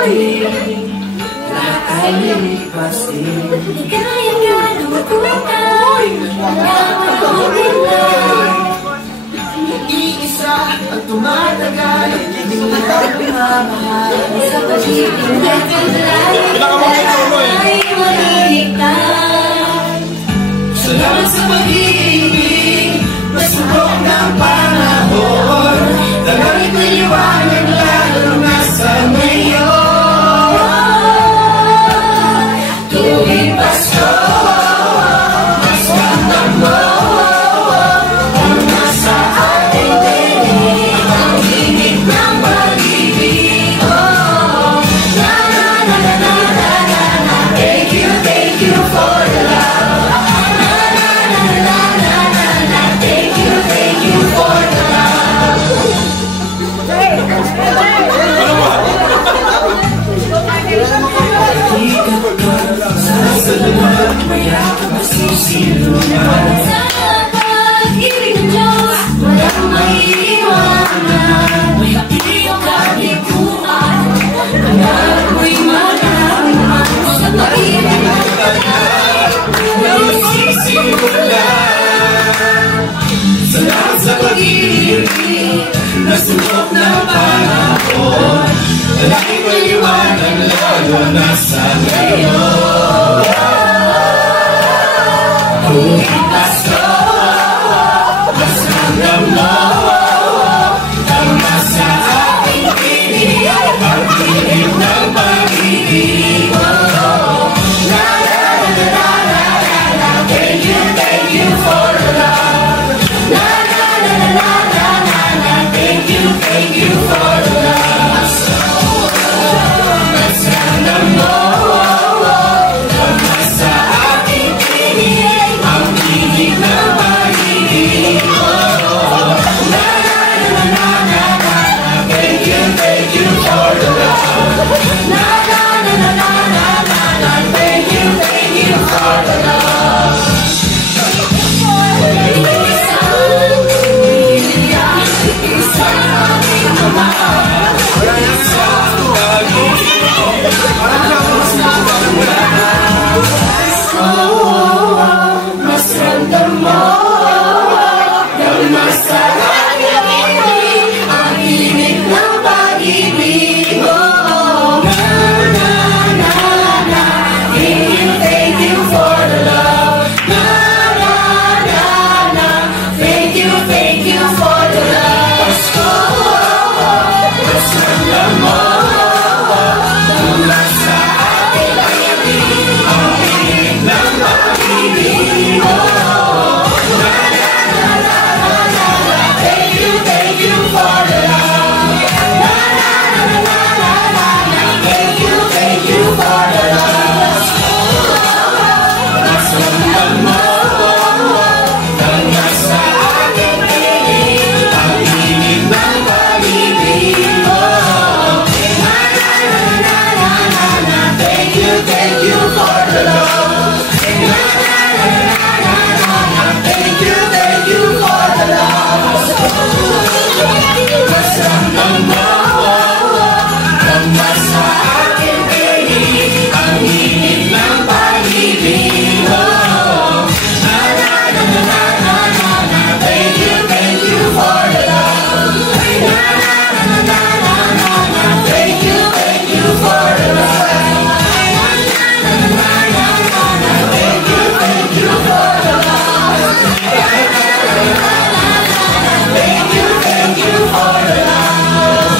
dumating, lahat ay lilipas din. Kaya ka na magkulang, nagkakaroon lang. Iisa at tumatagal, hindi mo na mamahal. Sa pag-ibig na ay maligtan. Salamat sa pag-ibig, masubok ng panahon. Dalangin may liwanag lalo na sa ngayon. Tuwing Pasko, mas ganda mo. Ang nasa ating dinig, ang himig ng pag-ibig. Oh, na na na na na na na na. Thank you for the love. Na na na na na na na. Thank you for the love. Ikat ka sa lumat, maya ka masisilungan. Sa pag-ibig ng Diyos, walang maiiwanan. May iyong kalikuan, hanggang mo'y malaman. Sa pag-ibig ng Diyos, walang Sisimulan. Salamat sa pag-ibig, nasubok ng panahon. Dalangin may liwanag lalo na sa ngayon. Tuwing Pasko, mas ramdam mo ang nasa ating tinig, ang tinig ng pag-ibig. La la la la la la la. Thank you for the love. La la la la la la la. Thank you for the love. Mas ramdam mo ang nasa ating tinig, ang tinig ng pag-ibig. La la la la la la. Thank you for the love. La la la la la la. Thank you for the love. Mas ramdam mo ang nasa ating tinig, ang tinig ng pag-ibig. Thank you for the love. Na na na na. Thank you for the love. Pasko, mas ramdam mo ang nasa ating tinig, ang tinig ng pag-ibig. Na na na na na na. Thank you for the love. Na na na na na na na. Thank you for the love. Mas ramdam mo ang nasa ating tinig, ang tinig ng pag-ibig. Na na na na na na na. Thank you for the love. Na na na na na na na. Thank you for the love. Mas ramdam mo ang nasa ating tinig, ang tinig ng pag-ibig. Na na na na na na na. Thank you for the love. Na na na na na na na. Thank you for the love. Na na na na na na na. Thank you for the love. Na na na na na na. Thank you for the love.